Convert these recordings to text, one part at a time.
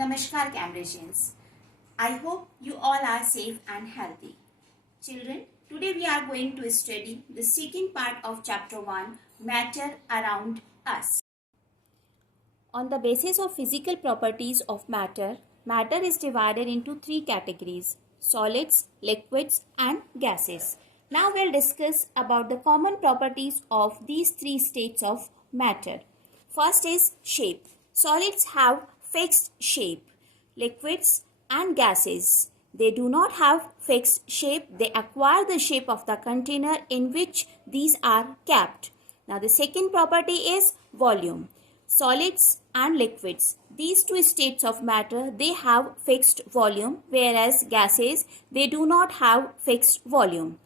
Namaskar Cambridgians. I hope you all are safe and healthy. Children, today we are going to study the second part of chapter 1, Matter Around Us. On the basis of physical properties of matter, matter is divided into three categories: solids, liquids and gases. Now we'll discuss about the common properties of these three states of matter. First is shape. Solids have fixed shape. Liquids and gases, they do not have fixed shape. They acquire the shape of the container in which these are kept. Now the second property is volume. Solids and liquids, these two states of matter, they have fixed volume, whereas gases, they do not have fixed volume.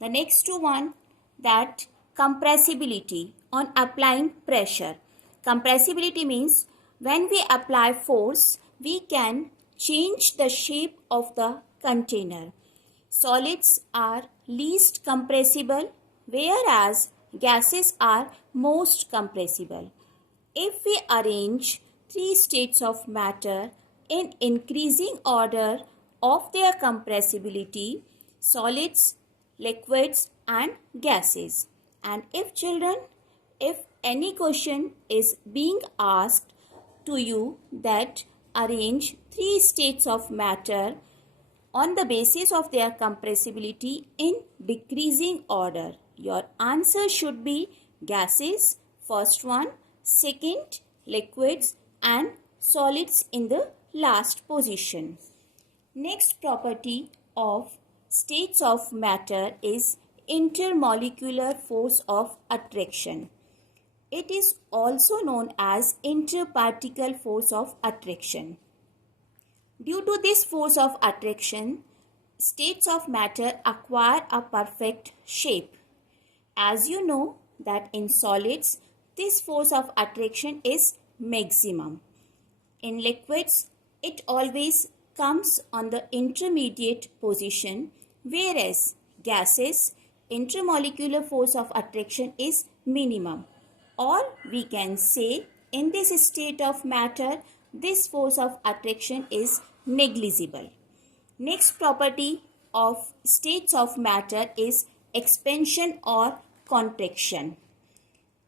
The next one, that compressibility on applying pressure. Compressibility means when we apply force, we can change the shape of the container. Solids are least compressible, whereas gases are most compressible. If we arrange three states of matter in increasing order of their compressibility, solids, liquids and gases. And if any question is being asked to you that arrange three states of matter on the basis of their compressibility in decreasing order, your answer should be gases, first one, second, liquids and solids in the last position. Next property of states of matter is intermolecular force of attraction. It is also known as interparticle force of attraction. Due to this force of attraction, states of matter acquire a perfect shape. As you know that in solids, this force of attraction is maximum. In liquids, it always comes on the intermediate position, whereas gases, intermolecular force of attraction is minimum. Or we can say in this state of matter, this force of attraction is negligible. Next property of states of matter is expansion or contraction.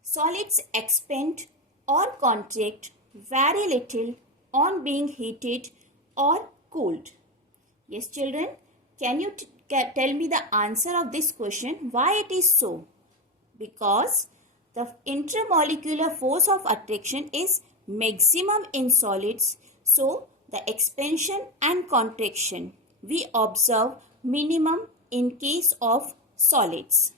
Solids expand or contract very little on being heated or cooled. Yes, children, can you tell me the answer of this question? Why it is so? Because the intermolecular force of attraction is maximum in solids, so the expansion and contraction we observe minimum in case of solids.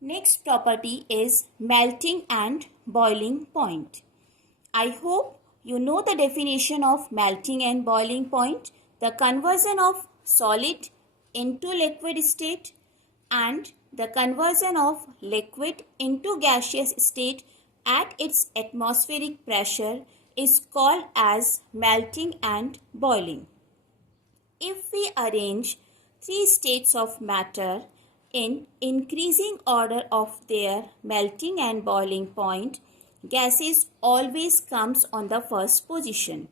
Next property is melting and boiling point. I hope you know the definition of melting and boiling point, the conversion of solid into liquid state and the conversion of liquid into gaseous state at its atmospheric pressure is called as melting and boiling. If we arrange three states of matter in increasing order of their melting and boiling point, gases always comes on the first position.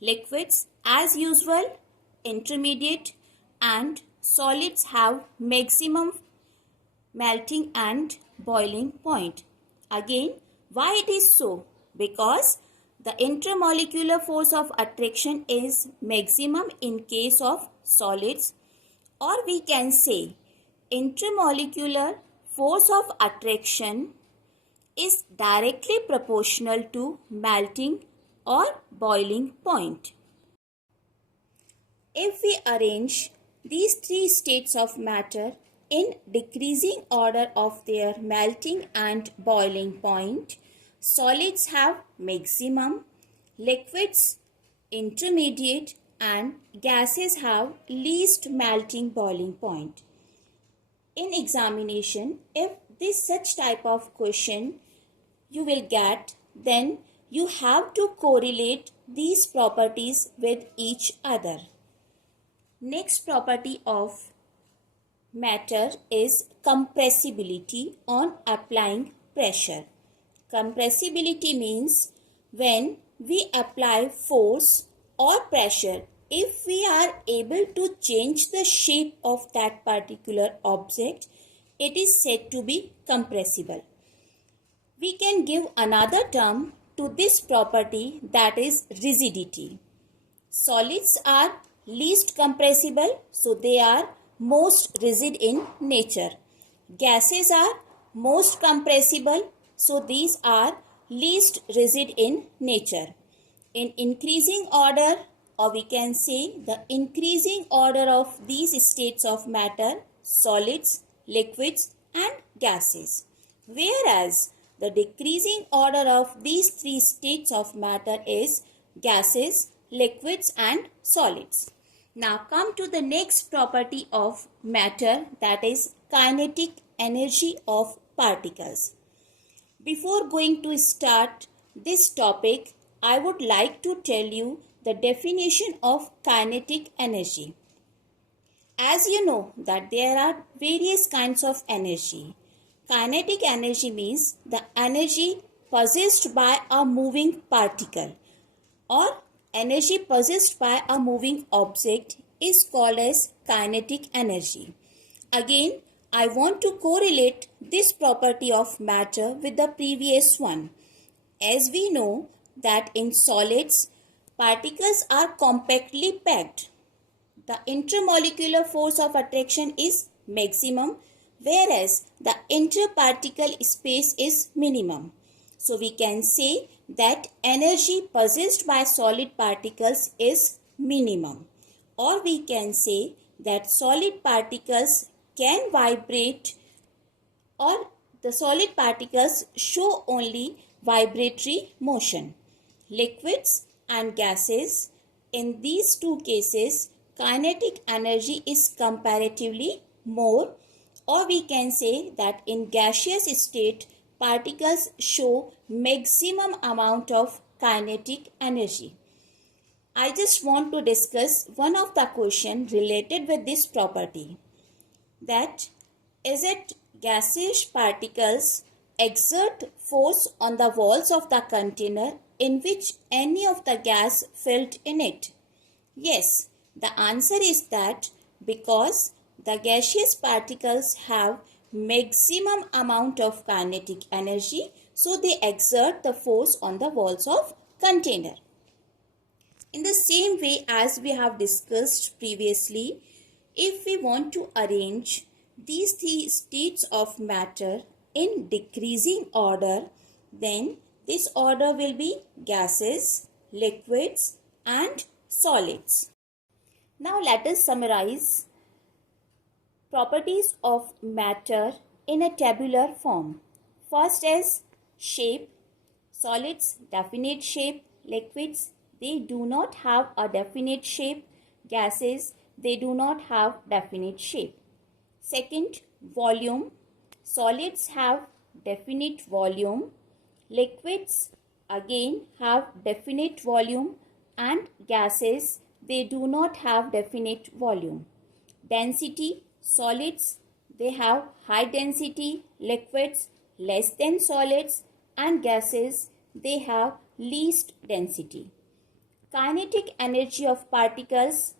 Liquids as usual, intermediate and solids have maximum melting and boiling point. Again, why it is so? Because the intermolecular force of attraction is maximum in case of solids, or we can say intermolecular force of attraction is directly proportional to melting or boiling point. If we arrange these three states of matter in decreasing order of their melting and boiling point, solids have maximum, liquids intermediate and gases have least melting boiling point. In examination, if this such type of question you will get, then you have to correlate these properties with each other. Next property of matter is compressibility on applying pressure. Compressibility means when we apply force or pressure, if we are able to change the shape of that particular object, it is said to be compressible. We can give another term to this property, that is rigidity. Solids are least compressible, so they are most rigid in nature. Gases are most compressible, so these are least rigid in nature. In increasing order, or we can say the increasing order of these states of matter, solids, liquids and gases. Whereas the decreasing order of these three states of matter is gases, liquids and solids. Now come to the next property of matter, that is kinetic energy of particles. Before going to start this topic, I would like to tell you the definition of kinetic energy. As you know that there are various kinds of energy. Kinetic energy means the energy possessed by a moving particle or energy possessed by a moving object is called as kinetic energy. Again, I want to correlate this property of matter with the previous one. As we know that in solids, particles are compactly packed. The intermolecular force of attraction is maximum, whereas the interparticle space is minimum. So we can say that energy possessed by solid particles is minimum, or we can say that solid particles can vibrate, or the solid particles show only vibratory motion. Liquids and gases, in these two cases, kinetic energy is comparatively more, or we can say that in gaseous state, particles show maximum amount of kinetic energy. I just want to discuss one of the question related with this property, that is it gaseous particles exert force on the walls of the container in which any of the gas filled in it? Yes, the answer is that because the gaseous particles have maximum amount of kinetic energy, so they exert the force on the walls of container. In the same way as we have discussed previously, if we want to arrange these three states of matter in decreasing order, then this order will be gases, liquids and solids. Now let us summarize properties of matter in a tabular form. First is shape. Solids, definite shape. Liquids, they do not have a definite shape. Gases, they do not have definite shape. Second, volume. Solids have definite volume. Liquids again have definite volume, and gases, they do not have definite volume. Density. Solids, they have high density. Liquids, less than solids, and gases, they have least density. Kinetic energy of particles,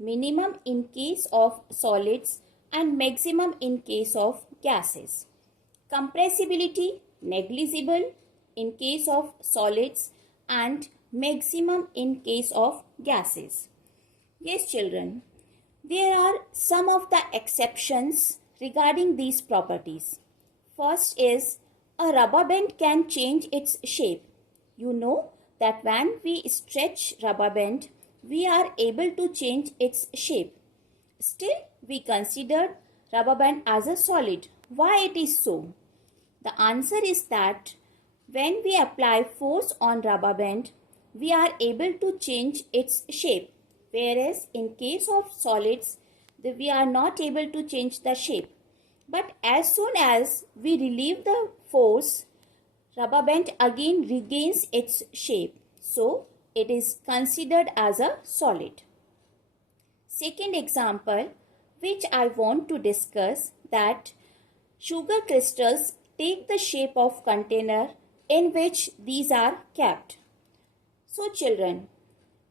minimum in case of solids and maximum in case of gases. Compressibility, negligible in case of solids and maximum in case of gases. Yes, children, there are some of the exceptions regarding these properties. First is a rubber band can change its shape. You know that when we stretch rubber band, we are able to change its shape. Still, we consider rubber band as a solid. Why it is so? The answer is that when we apply force on rubber band, we are able to change its shape. Whereas in case of solids, we are not able to change the shape. But as soon as we relieve the force, rubber band again regains its shape. So, it is considered as a solid. Second example, which I want to discuss, that sugar crystals take the shape of container in which these are kept. So children,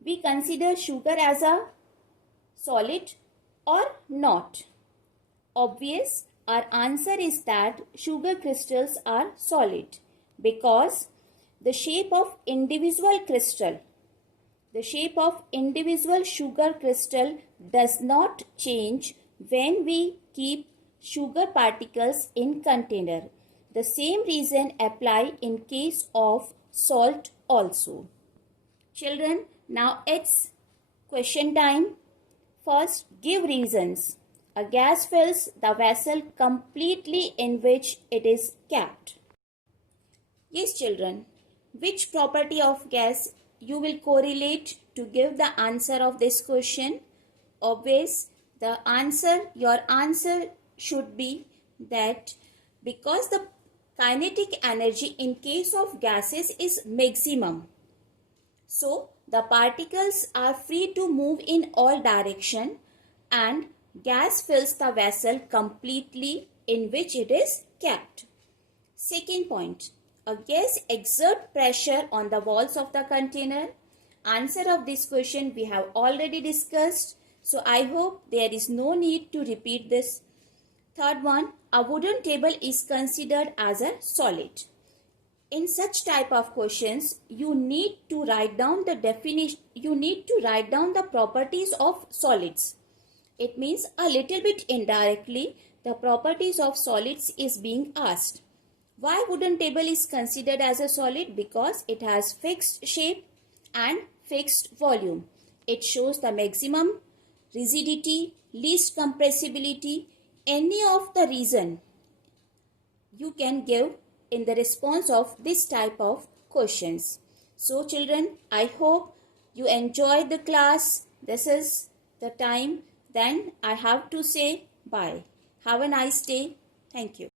we consider sugar as a solid or not? Obvious, our answer is that sugar crystals are solid because the shape of individual sugar crystal does not change when we keep sugar particles in container. The same reason apply in case of salt also. Children, now it's question time. First, give reasons. A gas fills the vessel completely in which it is kept. Yes, children. Which property of gas you will correlate to give the answer of this question? Obvious, your answer should be that because the kinetic energy in case of gases is maximum. So, the particles are free to move in all direction and gas fills the vessel completely in which it is kept. Second point, a gas exerts pressure on the walls of the container. Answer of this question we have already discussed. So, I hope there is no need to repeat this. Third one, a wooden table is considered as a solid. In such type of questions, you need to write down the definition, you need to write down the properties of solids. It means a little bit indirectly, the properties of solids is being asked. Why wooden table is considered as a solid? Because it has fixed shape and fixed volume. It shows the maximum rigidity, least compressibility, any of the reason you can give in the response of this type of questions. So children, I hope you enjoyed the class. This is the time. Then I have to say bye. Have a nice day. Thank you.